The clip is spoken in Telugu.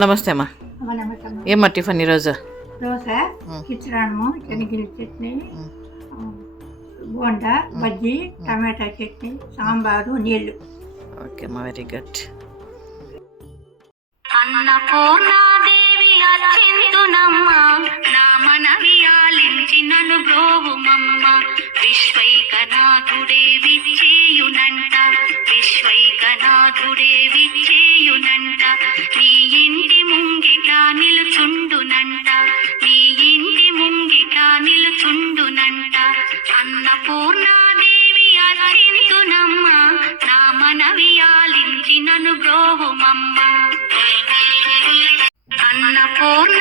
నమస్తే అమ్మా. ఏమ్మా టిఫిన్ ఈరోజు? దోశ, కిచడము, శనగల చట్నీ, బోండా, బజ్జీ, టమాటా చట్నీ, సాంబారు, నీళ్లు. ఓకే అమ్మా, వెరీ గుడ్. అన్నపూర్ణాదేవి అర్చింతునమ్మ, నా మనవి ఆలించి నన్ను బ్రోవుమమ్మ. విశ్వైకనాథుడే విచ్చేయునంట, విశ్వైకనాథుడే విచ్చేయునంట. నీ ఇంటి ముంగిట నిలుచుండునంట, నీ ఇంటి ముంగిట నిలుచుండునంట. అన్నపూర్ణాదేవి అర్చింతునమ్మ, నా మనవి ఆలించి నన్ను బ్రోవుమమ్మ. అన్నపూర్ణ